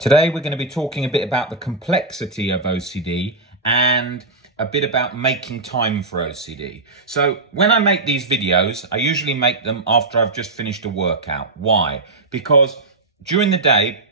Today we're going to be talking a bit about the complexity of OCD and a bit about making time for OCD. So when I make these videos, I usually make them after I've just finished a workout. Why? Because during the day,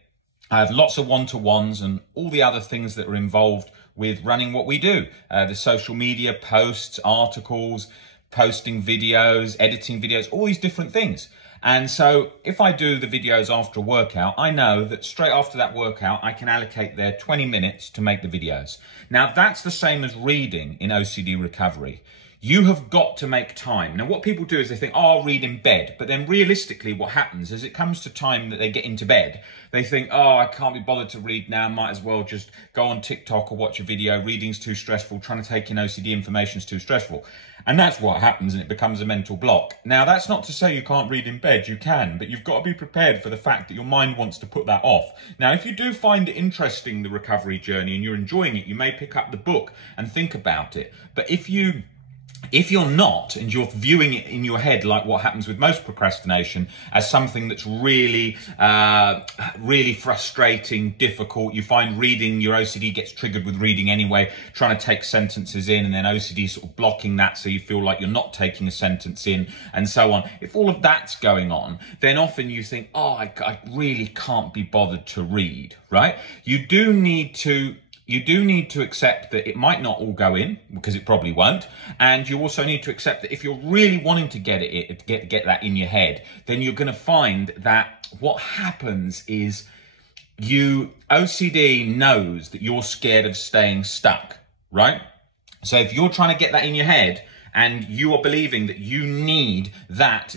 I have lots of one-to-ones and all the other things that are involved with running what we do. The social media posts, articles, posting videos, editing videos, all these different things. And so if I do the videos after a workout, I know that straight after that workout, I can allocate there 20 minutes to make the videos. Now that's the same as reading in OCD recovery. You have got to make time. Now what people do is they think, oh, I'll read in bed. But then realistically what happens is it comes to time that they get into bed. They think, oh, I can't be bothered to read now. Might as well just go on TikTok or watch a video. Reading's too stressful. Trying to take in OCD information is too stressful. And that's what happens, and it becomes a mental block. Now that's not to say you can't read in bed. You can, but you've got to be prepared for the fact that your mind wants to put that off. Now if you do find it interesting, the recovery journey, and you're enjoying it, you may pick up the book and think about it. But if you're not, and you're viewing it in your head like what happens with most procrastination as something that's really frustrating, difficult, you find reading, your OCD gets triggered with reading anyway, trying to take sentences in, and then OCD sort of blocking that so you feel like you're not taking a sentence in, and so on. If all of that's going on, then often you think, oh, I really can't be bothered to read, right? You do need to accept that it might not all go in, because it probably won't. And you also need to accept that if you're really wanting to get that in your head, then you're going to find that what happens is OCD knows that you're scared of staying stuck, right? So if you're trying to get that in your head, and you are believing that you need that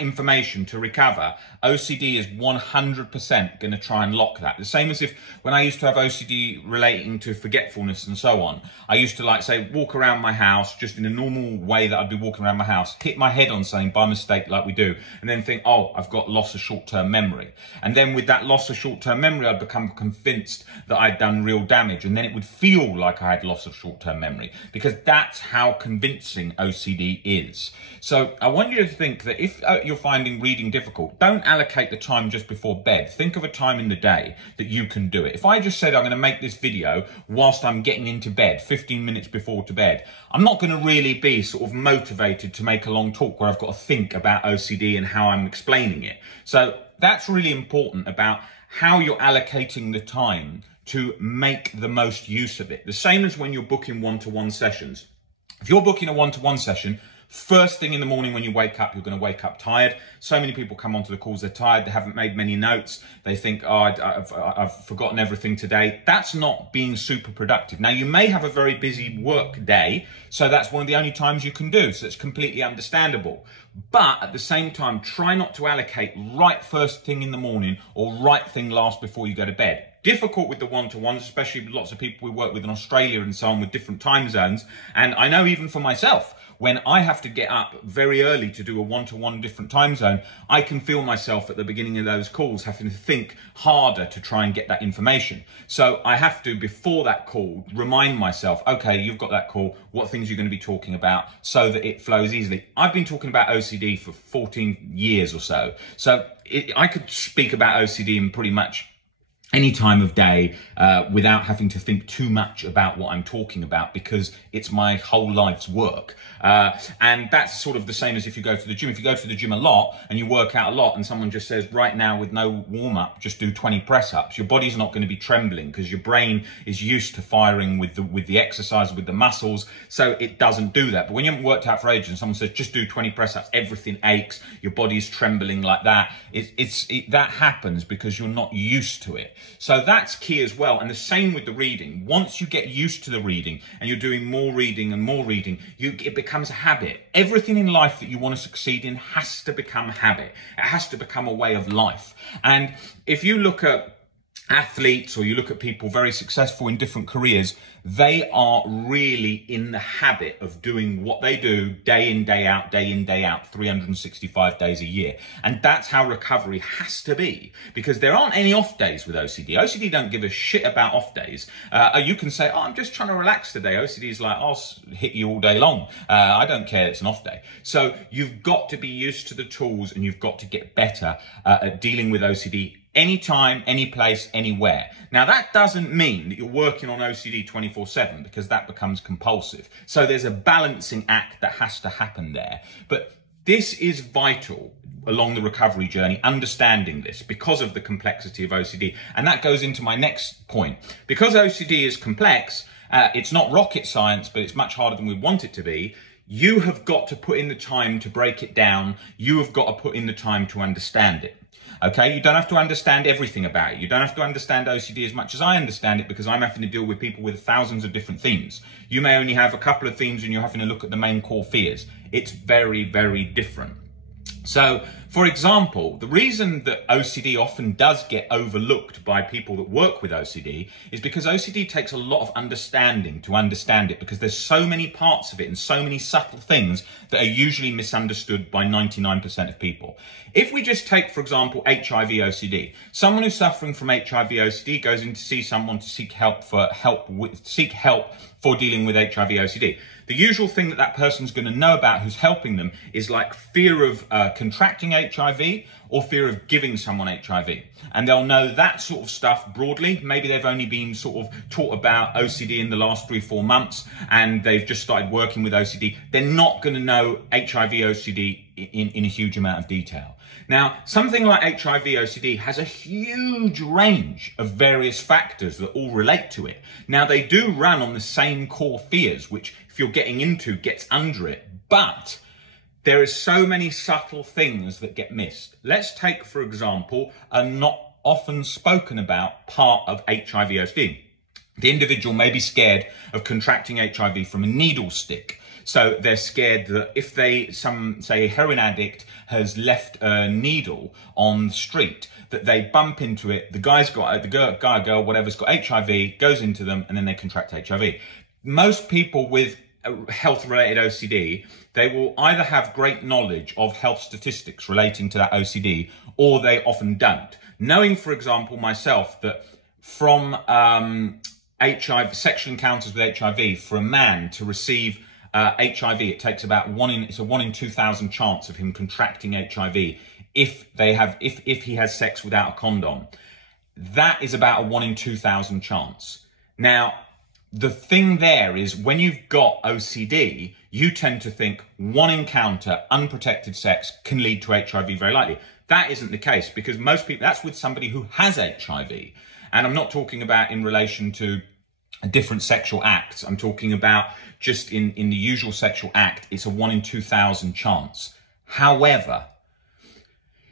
information to recover, OCD is 100% going to try and lock that. The same as if when I used to have OCD relating to forgetfulness and so on, I used to say walk around my house just in a normal way that I'd be walking around my house, hit my head on something by mistake like we do, and then think, oh, I've got loss of short-term memory. And then with that loss of short-term memory, I'd become convinced that I'd done real damage, and then it would feel like I had loss of short-term memory, because that's how convincing OCD is. So I want you to think that if you're finding reading difficult, don't allocate the time just before bed. Think of a time in the day that you can do it. If I just said I'm going to make this video whilst I'm getting into bed, 15 minutes before to bed, I'm not going to really be sort of motivated to make a long talk where I've got to think about OCD and how I'm explaining it. So that's really important about how you're allocating the time to make the most use of it. The same as when you're booking one-to-one sessions. If you're booking a one-to-one session, first thing in the morning when you wake up, you're going to wake up tired. So many people come onto the calls, they're tired, they haven't made many notes. They think, oh, I've forgotten everything today. That's not being super productive. Now, you may have a very busy work day, so that's one of the only times you can do. So it's completely understandable. But at the same time, try not to allocate right first thing in the morning or right thing last before you go to bed. Difficult with the one-to-ones, especially with lots of people we work with in Australia and so on with different time zones. And I know even for myself, when I have to get up very early to do a one-to-one different time zone, I can feel myself at the beginning of those calls having to think harder to try and get that information. So I have to, before that call, remind myself, okay, you've got that call, what things you're going to be talking about, so that it flows easily. I've been talking about OCD for 14 years or so. So I could speak about OCD in pretty much any time of day without having to think too much about what I'm talking about, because it's my whole life's work. And that's sort of the same as if you go to the gym. If you go to the gym a lot and you work out a lot and someone just says, right now with no warm-up, just do 20 press-ups, your body's not going to be trembling because your brain is used to firing with the exercise, with the muscles, so it doesn't do that. But when you haven't worked out for ages and someone says, just do 20 press-ups, everything aches, your body's trembling like that. That happens because you're not used to it. So that's key as well. And the same with the reading. Once you get used to the reading and you're doing more reading and more reading, it becomes a habit. Everything in life that you want to succeed in has to become a habit. It has to become a way of life. And if you look at athletes or you look at people very successful in different careers, they are really in the habit of doing what they do day in, day out, 365 days a year. And that's how recovery has to be, because there aren't any off days with OCD. OCD don't give a shit about off days. You can say, oh, I'm just trying to relax today. OCD is like, I'll hit you all day long. I don't care, it's an off day. So you've got to be used to the tools and you've got to get better at dealing with OCD anytime, any place, anywhere. Now, that doesn't mean that you're working on OCD 24/7, because that becomes compulsive. So there's a balancing act that has to happen there. But this is vital along the recovery journey, understanding this because of the complexity of OCD. And that goes into my next point. Because OCD is complex, it's not rocket science, but it's much harder than we want it to be. You have got to put in the time to break it down. You have got to put in the time to understand it. Okay, you don't have to understand everything about it. You don't have to understand OCD as much as I understand it, because I'm having to deal with people with thousands of different themes. You may only have a couple of themes and you're having to look at the main core fears. It's very, very different. So, for example, the reason that OCD often does get overlooked by people that work with OCD is because OCD takes a lot of understanding to understand it, because there's so many parts of it and so many subtle things that are usually misunderstood by 99% of people. If we just take, for example, HIV OCD, someone who's suffering from HIV OCD goes in to see someone to seek help for dealing with HIV OCD. The usual thing that person's going to know about who's helping them is like fear of contracting HIV or fear of giving someone HIV. And they'll know that sort of stuff broadly. Maybe they've only been sort of taught about OCD in the last 3-4 months and they've just started working with OCD. They're not going to know HIV OCD in a huge amount of detail. Now, something like HIV OCD has a huge range of various factors that all relate to it. Now, they do run on the same core fears, which if you're getting into gets under it, but there is so many subtle things that get missed. Let's take, for example, a not often spoken about part of HIV OCD. The individual may be scared of contracting HIV from a needle stick. So they're scared that if say a heroin addict has left a needle on the street, that they bump into it, the guy, girl, whatever's got HIV, goes into them, and then they contract HIV. Most people with health-related OCD, they will either have great knowledge of health statistics relating to that OCD, or they often don't. Knowing, for example, myself, that from HIV, sexual encounters with HIV, for a man to receive HIV, it takes about it's a 1 in 2,000 chance of him contracting HIV if he has sex without a condom. That is about a 1 in 2,000 chance. Now, the thing there is when you've got OCD, you tend to think one encounter, unprotected sex, can lead to HIV very likely. That isn't the case, because most people, that's with somebody who has HIV. And I'm not talking about in relation to different sexual acts. I'm talking about just in the usual sexual act, it's a 1 in 2,000 chance. However,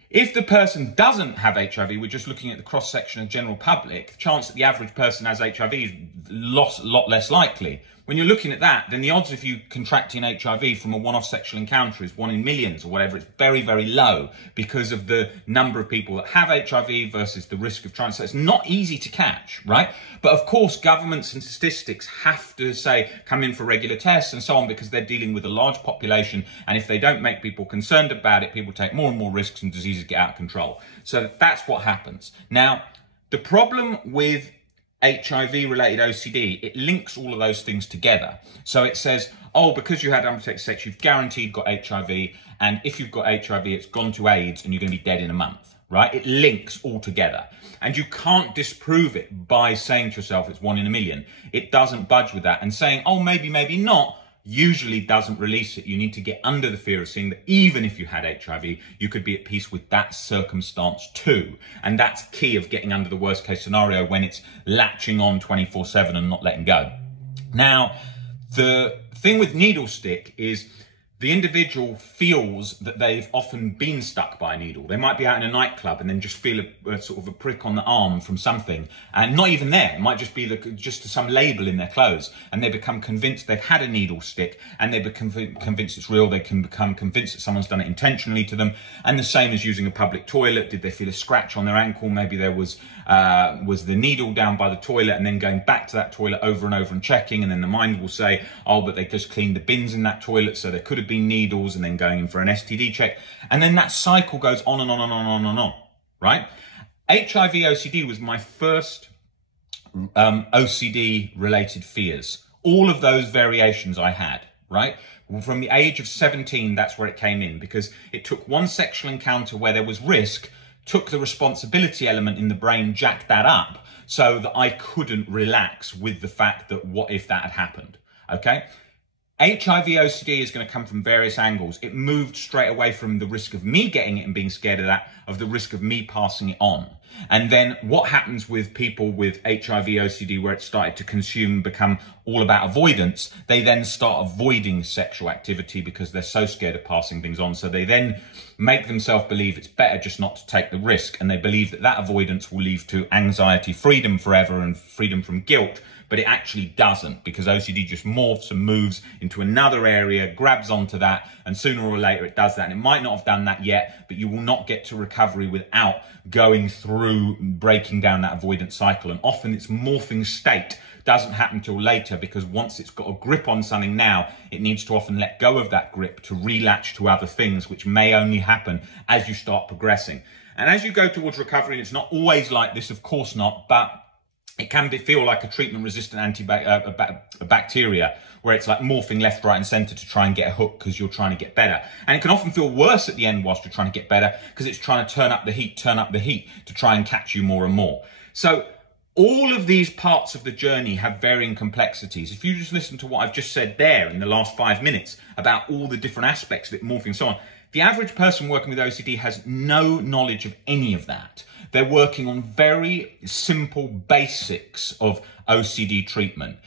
if the person doesn't have HIV, we're just looking at the cross-section of general public, the chance that the average person has HIV is a lot less likely. When you're looking at that, then the odds of you contracting HIV from a one-off sexual encounter is 1 in millions or whatever. It's very, very low because of the number of people that have HIV versus the risk of transfer. It's not easy to catch, right? But of course, governments and statistics have to say, come in for regular tests and so on, because they're dealing with a large population. And if they don't make people concerned about it, people take more and more risks and diseases get out of control. So that's what happens. Now, the problem with HIV-related OCD, it links all of those things together. So it says, oh, because you had unprotected sex, you've guaranteed got HIV, and if you've got HIV, it's gone to AIDS and you're going to be dead in a month, right? It links all together. And you can't disprove it by saying to yourself it's 1 in a million. It doesn't budge with that. And saying, oh, maybe, maybe not, usually doesn't release it. You need to get under the fear of seeing that even if you had HIV, you could be at peace with that circumstance too. And that's key of getting under the worst case scenario when it's latching on 24/7 and not letting go. Now, the thing with needle stick is the individual feels that they've often been stuck by a needle. They might be out in a nightclub and then just feel a sort of a prick on the arm from something, and not even there. It might just be just some label in their clothes, and they become convinced they've had a needle stick, and they become convinced it's real. They can become convinced that someone's done it intentionally to them. And the same as using a public toilet. Did they feel a scratch on their ankle? Maybe there was the needle down by the toilet, and then going back to that toilet over and over and checking, and then the mind will say, oh, but they just cleaned the bins in that toilet, so there could have been needles, and then going in for an STD check. And then that cycle goes on and on and on and on and on, right? HIV OCD was my first OCD related fears. All of those variations I had, right? From the age of 17, that's where it came in, because it took one sexual encounter where there was risk took the responsibility element in the brain, jacked that up so that I couldn't relax with the fact that what if that had happened, okay? HIV OCD is going to come from various angles. It moved straight away from the risk of me getting it and being scared of that, of the risk of me passing it on. And then what happens with people with HIV OCD, where it started to consume, become all about avoidance, they then start avoiding sexual activity because they're so scared of passing things on. So they then make themselves believe it's better just not to take the risk. And they believe that that avoidance will lead to anxiety, freedom forever, and freedom from guilt. But it actually doesn't, because OCD just morphs and moves into another area, grabs onto that, and sooner or later it does that. And it might not have done that yet, but you will not get to recovery without going through breaking down that avoidance cycle. And often its morphing state doesn't happen till later, because once it's got a grip on something now, it needs to often let go of that grip to relatch to other things, which may only happen as you start progressing. And as you go towards recovery, and it's not always like this, of course not, but it can feel like a treatment-resistant bacteria, where it's like morphing left, right, and center to try and get a hook because you're trying to get better. And it can often feel worse at the end whilst you're trying to get better, because it's trying to turn up the heat to try and catch you more and more. So all of these parts of the journey have varying complexities. If you just listen to what I've just said there in the last 5 minutes about all the different aspects of it morphing and so on, the average person working with OCD has no knowledge of any of that. They're working on very simple basics of OCD treatment.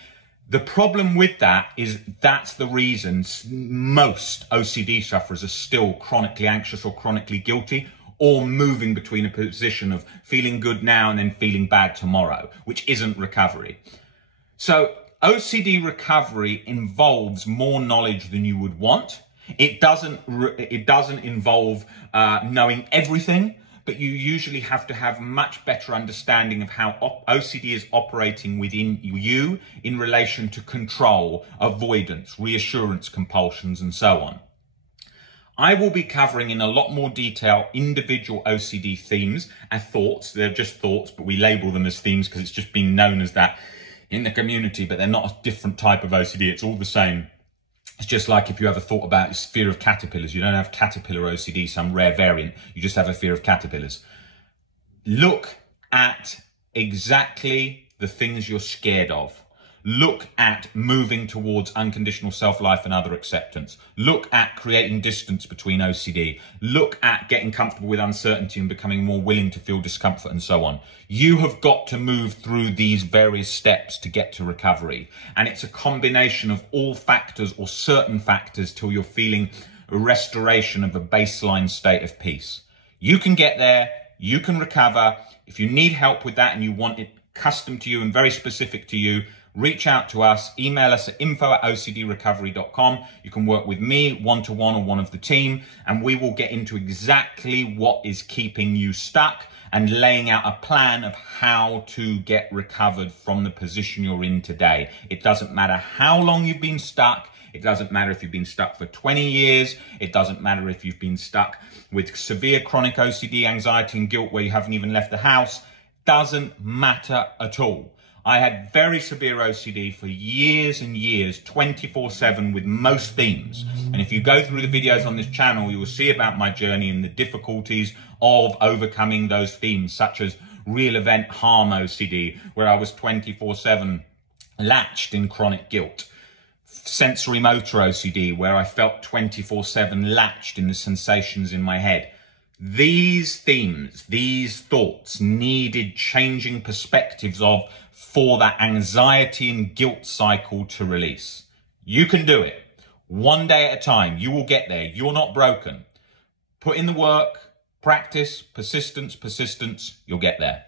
The problem with that is that's the reason most OCD sufferers are still chronically anxious or chronically guilty, or moving between a position of feeling good now and then feeling bad tomorrow, which isn't recovery. So OCD recovery involves more knowledge than you would want. It doesn't involve knowing everything, but you usually have to have much better understanding of how OCD is operating within you in relation to control, avoidance, reassurance, compulsions, and so on. I will be covering in a lot more detail individual OCD themes and thoughts. They're just thoughts, but we label them as themes because it's just been known as that in the community, but they're not a different type of OCD. It's all the same. It's just like if you ever thought about this fear of caterpillars. You don't have caterpillar OCD, some rare variant. You just have a fear of caterpillars. Look at exactly the things you're scared of. Look at moving towards unconditional self-life and other acceptance. Look at creating distance between OCD. Look at getting comfortable with uncertainty and becoming more willing to feel discomfort and so on. You have got to move through these various steps to get to recovery. And it's a combination of all factors or certain factors till you're feeling a restoration of a baseline state of peace. You can get there. You can recover. If you need help with that and you want it custom to you and very specific to you, reach out to us, email us at info@ocdrecovery.com. You can work with me one-to-one or one of the team, and we will get into exactly what is keeping you stuck and laying out a plan of how to get recovered from the position you're in today. It doesn't matter how long you've been stuck. It doesn't matter if you've been stuck for 20 years. It doesn't matter if you've been stuck with severe chronic OCD, anxiety and guilt where you haven't even left the house. Doesn't matter at all. I had very severe OCD for years and years, 24/7 with most themes. And if you go through the videos on this channel, you will see about my journey and the difficulties of overcoming those themes, such as real event harm OCD, where I was 24/7 latched in chronic guilt. Sensory motor OCD, where I felt 24/7 latched in the sensations in my head. These themes, these thoughts needed changing perspectives of for that anxiety and guilt cycle to release. You can do it. One day at a time. You will get there. You're not broken. Put in the work, practice, persistence, you'll get there.